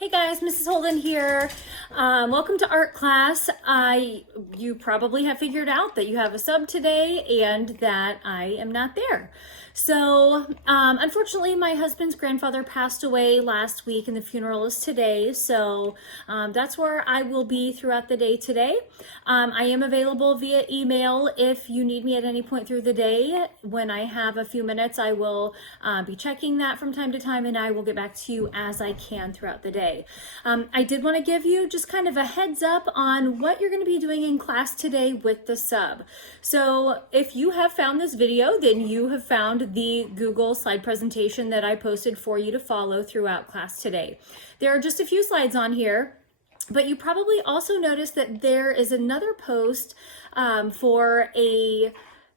Hey guys, Mrs. Holden here. Welcome to art class. You probably have figured out that you have a sub today and that I am not there. So, unfortunately, my husband's grandfather passed away last week and the funeral is today. So, that's where I will be throughout the day today. I am available via email if you need me at any point through the day. When I have a few minutes, I will be checking that from time to time and I will get back to you as I can throughout the day. I did want to give you just kind of a heads up on what you're going to be doing in class today with the sub. So if you have found this video, then you have found the Google slide presentation that I posted for you to follow throughout class today. There are just a few slides on here, but you probably also noticed that there is another post for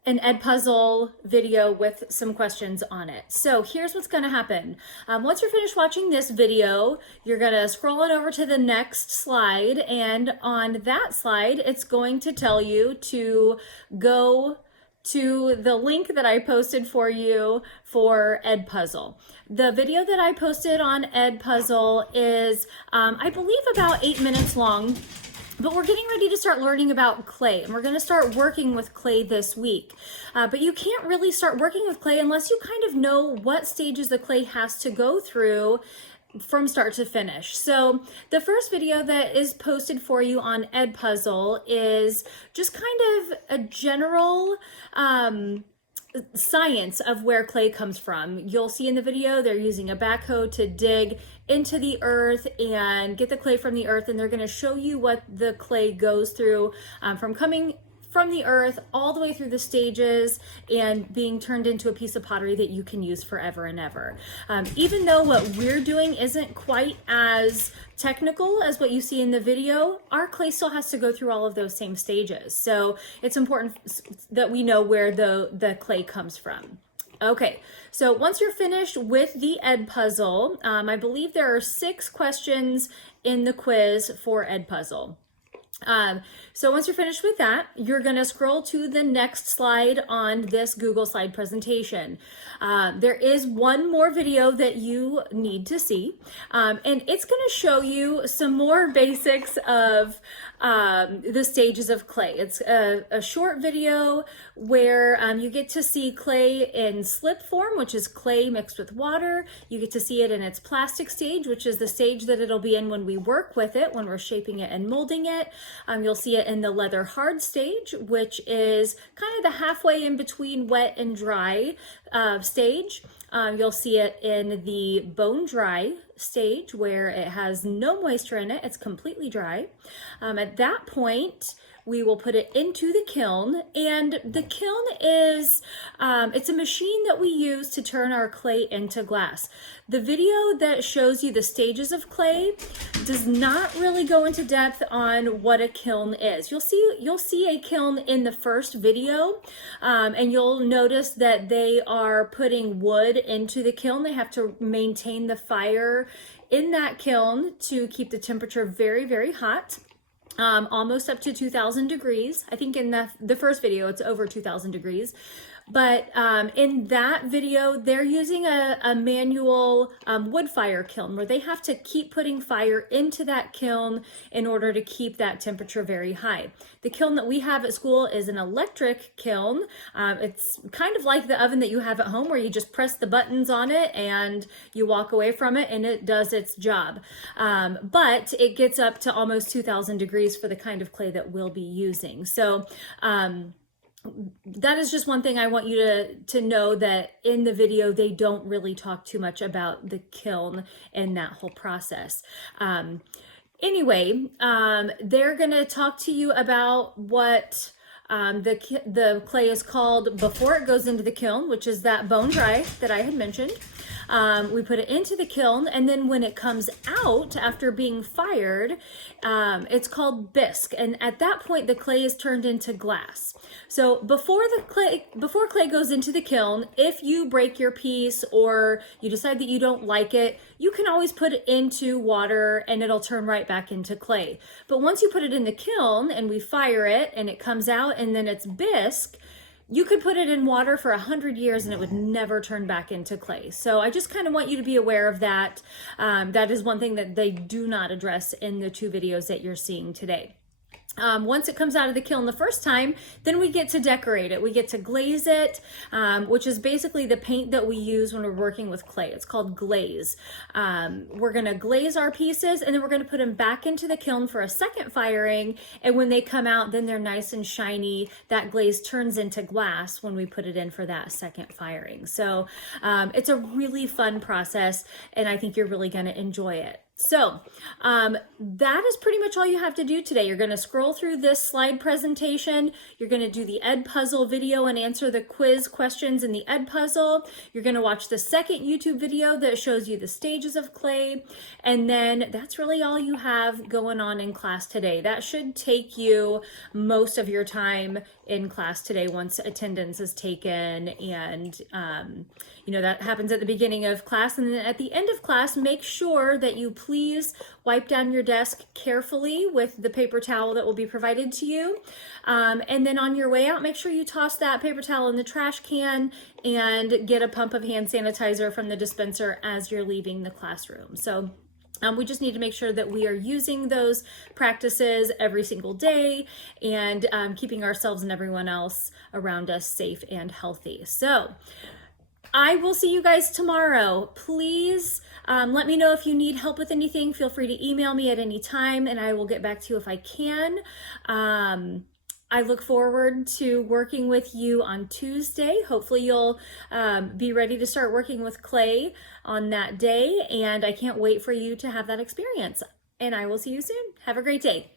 an Edpuzzle video with some questions on it. So here's what's going to happen. Once you're finished watching this video, you're going to scroll on over to the next slide, and on that slide, it's going to tell you to go to the link that I posted for you for Edpuzzle. The video that I posted on Edpuzzle is, I believe, about 8 minutes long. But we're getting ready to start learning about clay, and we're going to start working with clay this week. But you can't really start working with clay unless you kind of know what stages the clay has to go through from start to finish. So the first video that is posted for you on Edpuzzle is just kind of a general science of where clay comes from. You'll see in the video they're using a backhoe to dig into the earth and get the clay from the earth, and they're going to show you what the clay goes through from coming from the earth all the way through the stages and being turned into a piece of pottery that you can use forever and ever. Even though what we're doing isn't quite as technical as what you see in the video, our clay still has to go through all of those same stages. So it's important that we know where the clay comes from. Okay, so once you're finished with the Edpuzzle, I believe there are 6 questions in the quiz for Edpuzzle. So once you're finished with that, you're going to scroll to the next slide on this Google slide presentation. There is one more video that you need to see, and it's going to show you some more basics of the stages of clay. It's a short video where you get to see clay in slip form, which is clay mixed with water. You get to see it in its plastic stage, which is the stage that it'll be in when we work with it, when we're shaping it and molding it. You'll see it in the leather hard stage, which is kind of the halfway in between wet and dry stage. You'll see it in the bone dry stage where it has no moisture in it. It's completely dry. At that point, we will put it into the kiln, and the kiln is, it's a machine that we use to turn our clay into glass. The video that shows you the stages of clay does not really go into depth on what a kiln is. You'll see a kiln in the first video, and you'll notice that they are putting wood into the kiln. They have to maintain the fire in that kiln to keep the temperature very, very hot. Almost up to 2,000 degrees. I think in the first video, it's over 2,000 degrees. But in that video, they're using a manual wood fire kiln where they have to keep putting fire into that kiln in order to keep that temperature very high. The kiln that we have at school is an electric kiln. It's kind of like the oven that you have at home where you just press the buttons on it and you walk away from it and it does its job. But it gets up to almost 2,000 degrees for the kind of clay that we'll be using. So that is just one thing I want you to know, that in the video, they don't really talk too much about the kiln and that whole process. Anyway, they're going to talk to you about what the clay is called before it goes into the kiln, which is that bone dry that I had mentioned. We put it into the kiln, and then when it comes out after being fired, it's called bisque. And at that point, the clay is turned into glass. So before clay goes into the kiln, if you break your piece or you decide that you don't like it, you can always put it into water and it'll turn right back into clay. But once you put it in the kiln and we fire it and it comes out and then it's bisque, you could put it in water for 100 years and it would never turn back into clay. So I just kind of want you to be aware of that. That is one thing that they do not address in the 2 videos that you're seeing today. Once it comes out of the kiln the first time, then we get to decorate it. We get to glaze it, which is basically the paint that we use when we're working with clay. It's called glaze. We're going to glaze our pieces, and then we're going to put them back into the kiln for a second firing. And when they come out, then they're nice and shiny. That glaze turns into glass when we put it in for that second firing. So it's a really fun process, and I think you're really going to enjoy it. So that is pretty much all you have to do today. You're going to scroll through this slide presentation. You're going to do the Edpuzzle video and answer the quiz questions in the Edpuzzle. You're going to watch the second YouTube video that shows you the stages of clay. And then that's really all you have going on in class today. That should take you most of your time in class today once attendance is taken, and that happens at the beginning of class. And then at the end of class, make sure that you please wipe down your desk carefully with the paper towel that will be provided to you, and then on your way out, make sure you toss that paper towel in the trash can and get a pump of hand sanitizer from the dispenser as you're leaving the classroom. So we just need to make sure that we are using those practices every single day and keeping ourselves and everyone else around us safe and healthy. So I will see you guys tomorrow. Please let me know if you need help with anything. Feel free to email me at any time and I will get back to you if I can. I look forward to working with you on Tuesday. Hopefully you'll be ready to start working with clay on that day, and I can't wait for you to have that experience. And I will see you soon. Have a great day.